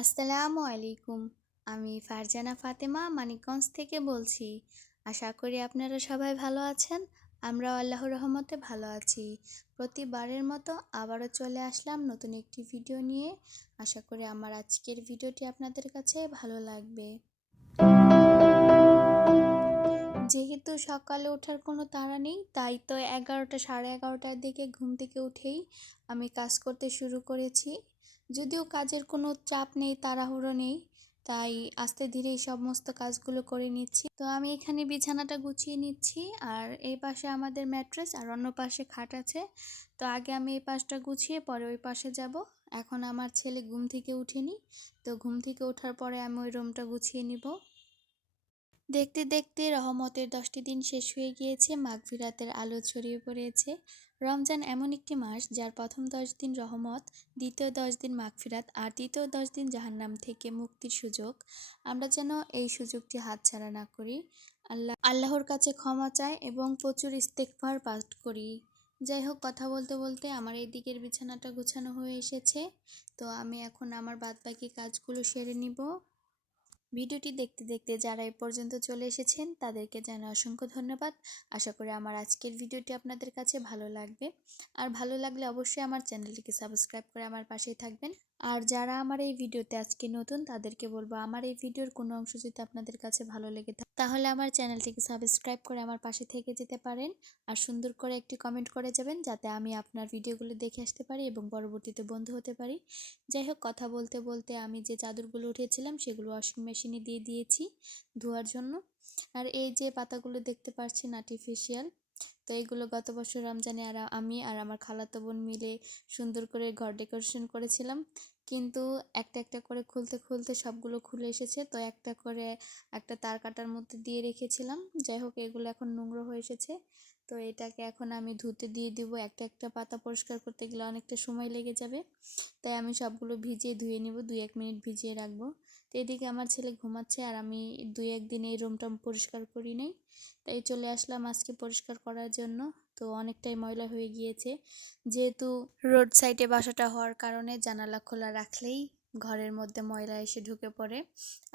আসসালামু আলাইকুম। আমি ফারজানা ফাতেমা মানিকগঞ্জ থেকে বলছি। আশা করি আপনারা সবাই ভালো আছেন। আমরাও আল্লাহর রহমতে ভালো আছি। প্রতিবারের মতো আবারও চলে আসলাম নতুন একটি ভিডিও নিয়ে। আশা করি আমার আজকের ভিডিওটি আপনাদের কাছে ভালো লাগবে। যেহেতু সকালে ওঠার কোনো তাড়া নেই, তাই তো 11টা সাড়ে 11টার দিকে ঘুম থেকে উঠেই আমি কাজ করতে শুরু করেছি। যদিও কাজের কোনো চাপ নেই, তাড়াহুড়ো নেই, তাই আস্তে ধীরেই সমস্ত কাজগুলো করে নিচ্ছি। তো আমি এখানে বিছানাটা গুছিয়ে নিচ্ছি, আর এই পাশে আমাদের ম্যাট্রেস আর অন্য পাশে খাট আছে। তো আগে আমি এই পাশটা গুছিয়ে পরে ওই পাশে যাব। এখন আমার ছেলে ঘুম থেকে উঠেনি, তো ঘুম থেকে ওঠার পরে আমি ওই রুমটা গুছিয়ে নিব। দেখতে দেখতে রহমতের 10টি দিন শেষ হয়ে গিয়েছে, মাগফিরাতের আলো ছড়িয়ে পড়েছে। রমজান এমন একটি মাস যার প্রথম 10 দিন রহমত, দ্বিতীয় 10 দিন মাগফিরাত আর তৃতীয় 10 দিন জাহান্নাম থেকে মুক্তির সুযোগ। আমরা যেন এই সুযোগটি হাতছাড়া না করি। আল্লাহর কাছে ক্ষমা চাই এবং প্রচুর ইস্তেগফার পাঠ করি। যাই হোক, কথা বলতে বলতে আমার এই দিকের বিছানাটা গুছানো হয়ে এসেছে। তো আমি এখন আমার বাদবাকি কাজগুলো সেরে নিব। ভিডিওটি দেখতে দেখতে যারা এ পর্যন্ত চলে এসেছেন তাদেরকে জানাই অসংখ্য ধন্যবাদ। আশা করি আমার আজকের ভিডিওটি আপনাদের কাছে ভালো লাগবে। আর ভালো লাগলে অবশ্যই আমার চ্যানেলটিকে সাবস্ক্রাইব করে আমার পাশেই থাকবেন। আর যারা আমার এই ভিডিওতে আজকে নতুন তাদেরকে বলবো, আমার এই ভিডিওর কোনো অংশ যদি আপনাদের কাছে ভালো লেগে থাকে তাহলে আমার চ্যানেলটিকে সাবস্ক্রাইব করে আমার পাশে থেকে যেতে পারেন। আর সুন্দর করে একটি কমেন্ট করে যাবেন যাতে আমি আপনার ভিডিওগুলো দেখে আসতে পারি এবং পরবর্তীতে বন্ধু হতে পারি। যাই হোক, কথা বলতে বলতে আমি যে চাদরগুলো উঠিয়েছিলাম সেগুলো ওয়াশিং মেশিনে দিয়ে দিয়েছি ধোয়ার জন্য। আর এই যে পাতাগুলো দেখতে পাচ্ছেন আর্টিফিশিয়াল, তো এইগুলো গত বছর রমজানে আমি আর আমার খালাতো বোন মিলে সুন্দর করে ঘর ডেকোরেশন করেছিলাম। কিন্তু একটা একটা করে খুলতে খুলতে সবগুলো খুলে এসেছে, তো একটা করে একটা তার কাটার মধ্যে দিয়ে রেখেছিলাম। যাই হোক, এগুলো এখন নোংরা হয়ে এসেছে, তো এটাকে এখন আমি ধুতে দিয়ে দিব। একটা একটা পাতা পরিষ্কার করতে গেলে অনেকটা সময় লেগে যাবে, তাই আমি সবগুলো ভিজিয়ে ধুয়ে নিব, 2-1 মিনিট ভিজিয়ে রাখবো। তো এদিকে আমার ছেলে ঘুমাচ্ছে আর আমি 2-1 দিন এই রুমটা পরিষ্কার করি নাই, তাই চলে আসলাম আজকে পরিষ্কার করার জন্য। তো অনেকটাই ময়লা হয়ে গিয়েছে, যেহেতু রোড সাইডে বাসাটা হওয়ার কারণে জানালা খোলা রাখলেই ঘরের মধ্যে ময়লা এসে ঢুকে পড়ে,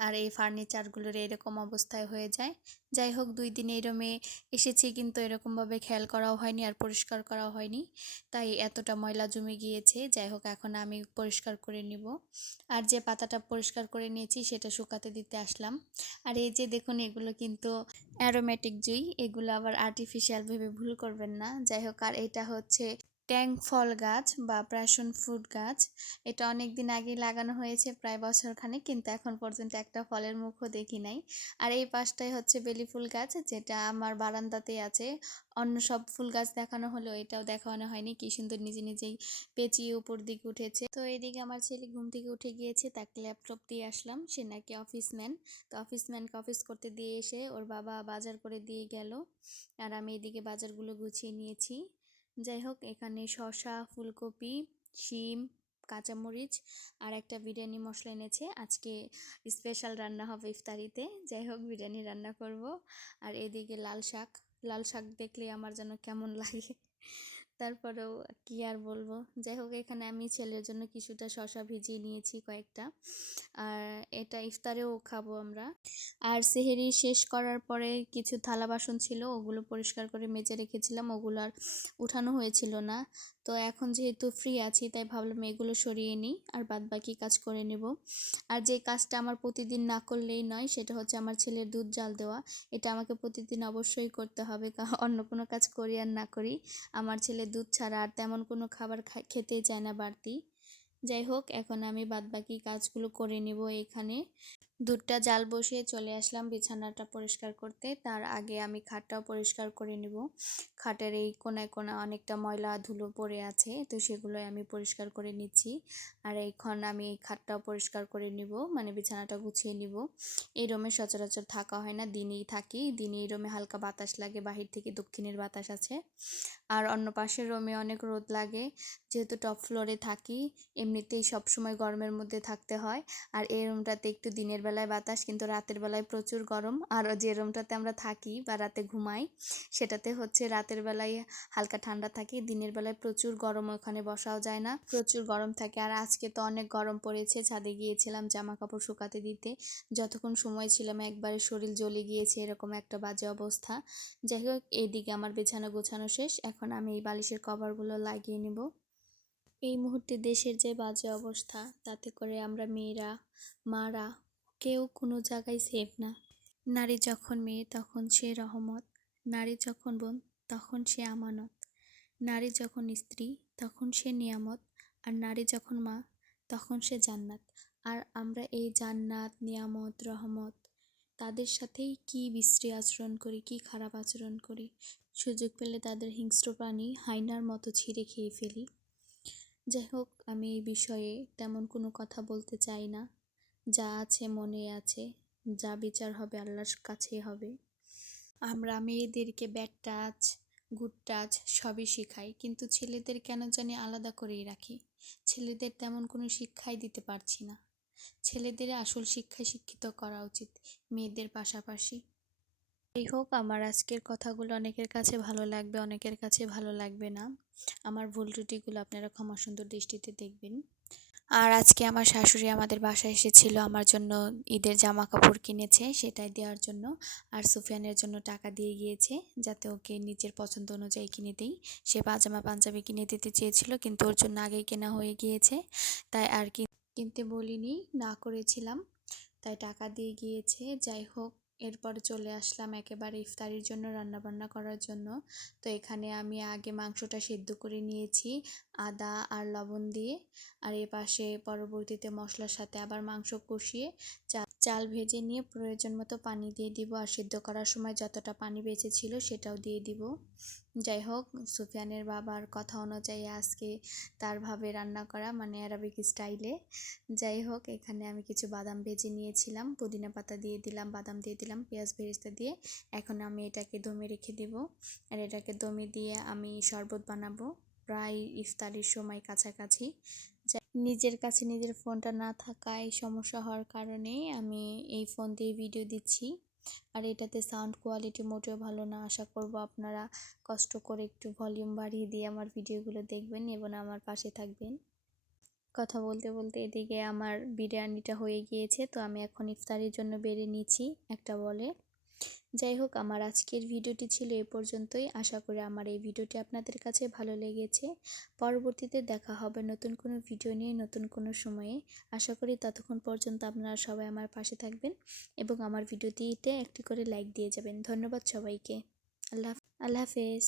আর এই ফার্নিচারগুলোর এরকম অবস্থায় হয়ে যায়। যাই হোক, 2 দিন এই রুমে এসেছি কিন্তু এরকমভাবে খেয়াল করাও হয়নি আর পরিষ্কার করাও হয়নি, তাই এতটা ময়লা জমে গিয়েছে। যাই হোক, এখন আমি পরিষ্কার করে নিব। আর যে পাতাটা পরিষ্কার করে নিয়েছি সেটা শুকাতে দিতে আসলাম। আর এই যে দেখুন, এগুলো কিন্তু অ্যারোমেটিক জুঁই, এগুলো আবার আর্টিফিশিয়াল ভেবে ভুল করবেন না। যাই হোক, আর এটা হচ্ছে ট্যাং ফল গাছ বা প্যাশন ফ্রুট গাছ। এটা অনেক দিন আগেই লাগানো হয়েছে, প্রায় বছরখানেক, কিন্তু এখন পর্যন্ত একটা ফলের মুখও দেখি নাই। আর এই পাশটাই হচ্ছে বেলি ফুল গাছ, যেটা আমার বারান্দাতেই আছে। অন্য সব ফুল গাছ দেখানো হলেও এটাও দেখানো হয়নি, কি সুন্দর নিজে নিজেই পেঁচিয়ে উপর দিকে উঠেছে। তো এদিকে আমার ছেলে ঘুম থেকে উঠে গিয়েছে, তাকে ল্যাপটপ দিয়ে আসলাম। সে নাকি অফিসম্যান, তো অফিসম্যানকে অফিস করতে দিয়ে এসে ওর বাবা বাজার করে দিয়ে গেল, আর আমি এদিকে বাজারগুলো গুছিয়ে নিয়েছি। যাই হোক, এখানে শসা, ফুলকপি, শিম, কাঁচামরিচ আর একটা বিরিয়ানি মশলা এনেছে। আজকে স্পেশাল রান্না হবে ইফতারিতে। যাই হোক, বিরিয়ানি রান্না করব। আর এদিকে লাল শাক, লাল শাক দেখলেই আমার যেন কেমন লাগে, তারপরেও কি আর বলবো। যাই হোক, এখানে আমি ছেলের জন্য কিছুটা শসা ভিজিয়ে নিয়েছি কয়েকটা, আর এটা ইফতারেও খাবো আমরা। আর সেহেরি শেষ করার পরে কিছু থালা বাসন ছিল, ওগুলো পরিষ্কার করে মেজে রেখেছিলাম, ওগুলো আর উঠানো হয়েছিল না। তো এখন যেহেতু ফ্রি আছি তাই ভাবলাম এগুলো সরিয়ে নিই আর বাদবাকি কাজ করে নেব। আর যে কাজটা আমার প্রতিদিন না করলেই নয় সেটা হচ্ছে আমার ছেলের দুধ জাল দেওয়া। এটা আমাকে প্রতিদিন অবশ্যই করতে হবে, অন্য কোনো কাজ করি আর না করি আমার ছেলে দুধ ছাড়া আর তেমন কোনো খাবার খেতেই চায় না বাড়তি। যাই হোক, এখন আমি বাদবাকি কাজগুলো করে নিব। এখানে দুধটা জাল বসিয়ে চলে আসলাম বিছানাটা পরিষ্কার করতে, তার আগে আমি খাটটাও পরিষ্কার করে নিব। খাটের এই কোনায় কোনায় অনেকটা ময়লা ধুলো পড়ে আছে, তো সেগুলোই আমি পরিষ্কার করে নিচ্ছি। আর এইখন আমি এই খাটটাও পরিষ্কার করে নিব, মানে বিছানাটা গুছিয়ে নিব। এই রুমে সচরাচর থাকা হয় না, দিনেই থাকি। দিনে এই রুমে হালকা বাতাস লাগে, বাহির থেকে দক্ষিণের বাতাস আছে। আর অন্য পাশের রুমে অনেক রোদ লাগে, যেহেতু টপ ফ্লোরে থাকি, এমনিতেই সবসময় গরমের মধ্যে থাকতে হয়। আর এই রুমটাতে একটু দিনের বেলায় বাতাস, কিন্তু রাতের বেলায় প্রচুর গরম। আর যে রুমটাতে আমরা থাকি বা রাতে ঘুমাই সেটাতে হচ্ছে রাতের বেলায় হালকা ঠান্ডা থাকে, দিনের বেলায় প্রচুর গরম, ওখানে বসাও যায় না, প্রচুর গরম থাকে। আর আজকে তো অনেক গরম পড়েছে, ছাদে গিয়েছিলাম জামা কাপড় শুকাতে দিতে, যতক্ষণ সময় ছিলাম একবারে শরীর জ্বলে গিয়েছে, এরকম একটা বাজে অবস্থা। যাই হোক, এইদিকে আমার বিছানা গোছানো শেষ, এখন আমি এই বালিশের কভারগুলো লাগিয়ে নেব। এই মুহূর্তে দেশের যে বাজে অবস্থা, তাতে করে আমরা মেয়েরা, মারা কেউ কোনো জায়গায় সেফ না। নারী যখন মেয়ে তখন সে রহমত, নারী যখন বোন তখন সে আমানত, নারী যখন স্ত্রী তখন সে নিয়ামত, আর নারী যখন মা তখন সে জান্নাত। আর আমরা এই জান্নাত, নিয়ামত, রহমত তাদের সাথেই কি বিশ্রী আচরণ করি, কি খারাপ আচরণ করি। সুযোগ পেলে তাদের হিংস্র প্রাণী হায়নার মতো ছিঁড়ে খেয়ে ফেলি। যাই হোক, আমি এই বিষয়ে তেমন কোনো কথা বলতে চাই না। যা আছে মনে আছে, যা বিচার হবে আল্লাহর কাছেই হবে। আমরা মেয়েদেরকে ব্যাড টাচ, গুড টাচ সবই শেখাই, কিন্তু ছেলেদের কেন জানি আলাদা করেই রাখি। ছেলেদের তেমন কোনো শিক্ষাই দিতে পারছি না। ছেলেদের আসল শিক্ষায় শিক্ষিত করা উচিত, মেয়েদের পাশাপাশি। যাই হোক, আমার আজকের কথাগুলো অনেকের কাছে ভালো লাগবে, অনেকের কাছে ভালো লাগবে না। আমার ভুল ত্রুটিগুলো আপনারা ক্ষমা সুন্দর দৃষ্টিতে দেখবেন। আর আজকে আমার শাশুড়ি আমাদের বাসায় এসেছিল, আমার জন্য ঈদের জামা কাপড় কিনেছে, সেটাই দেওয়ার জন্য। আর সুফিয়ানের জন্য টাকা দিয়ে গিয়েছে যাতে ওকে নিজের পছন্দ অনুযায়ী কিনে দেই। সে পাজামা পাঞ্জাবি কিনে দিতে চেয়েছিল, কিন্তু ওর জন্য আগেই কেনা হয়ে গিয়েছে, তাই আর কিনতে বলিনি, না করেছিলাম, তাই টাকা দিয়ে গিয়েছে। যাই হোক, এরপর চলে আসলাম একেবারে ইফতারির জন্য রান্নাবান্না করার জন্য। তো এখানে আমি আগে মাংসটা সেদ্ধ করে নিয়েছি আদা আর লবণ দিয়ে, আর এ পাশে পরবর্তীতে মশলার সাথে আবার মাংস কষিয়ে চাল ভেজে নিয়ে প্রয়োজন মতো পানি দিয়ে দিব, আর সিদ্ধ করার সময় যতটা পানি বেঁচেছিল সেটাও দিয়ে দিব। যাই হোক, সুফিয়ানের বাবার কথা অনুযায়ী আজকে তার ভাবে রান্না করা, মানে আরবিক স্টাইলে। যাই হোক, এখানে আমি কিছু বাদাম ভেজে নিয়েছিলাম, পুদিনা পাতা দিয়ে দিলাম, বাদাম দিয়ে দিলাম, পেঁয়াজ বেরেস্তা দিয়ে। এখন আমি এটাকে দমে রেখে দেব, আর এটাকে দমে দিয়ে আমি শরবত বানাবো প্রায় ইফতারির সময় কাছাকাছি। নিজের কাছে নিজের ফোনটা না থাকায় সমস্যা হওয়ার কারণে আমি এই ফোন দিয়ে ভিডিও দিচ্ছি, আর এটাতে সাউন্ড কোয়ালিটি মোটেও ভালো না। আশা করব আপনারা কষ্ট করে একটু ভলিউম বাড়িয়ে দিয়ে আমার ভিডিওগুলো দেখবেন এবং আমার পাশে থাকবেন। কথা বলতে বলতে এদিকে আমার বিরিয়ানিটা হয়ে গিয়েছে, তো আমি এখন ইফতারির জন্য বেড়ে নিচ্ছি একটা বলে। যাই হোক, আমার আজকের ভিডিওটি ছিল এ পর্যন্তই। আশা করি আমার এই ভিডিওটি আপনাদের কাছে ভালো লেগেছে। পরবর্তীতে দেখা হবে নতুন কোনো ভিডিও নিয়ে, নতুন কোনো সময়ে। আশা করি ততক্ষণ পর্যন্ত আপনারা সবাই আমার পাশে থাকবেন এবং আমার ভিডিওটিতে একটি করে লাইক দিয়ে যাবেন। ধন্যবাদ সবাইকে। আল্লাহ হাফেজ।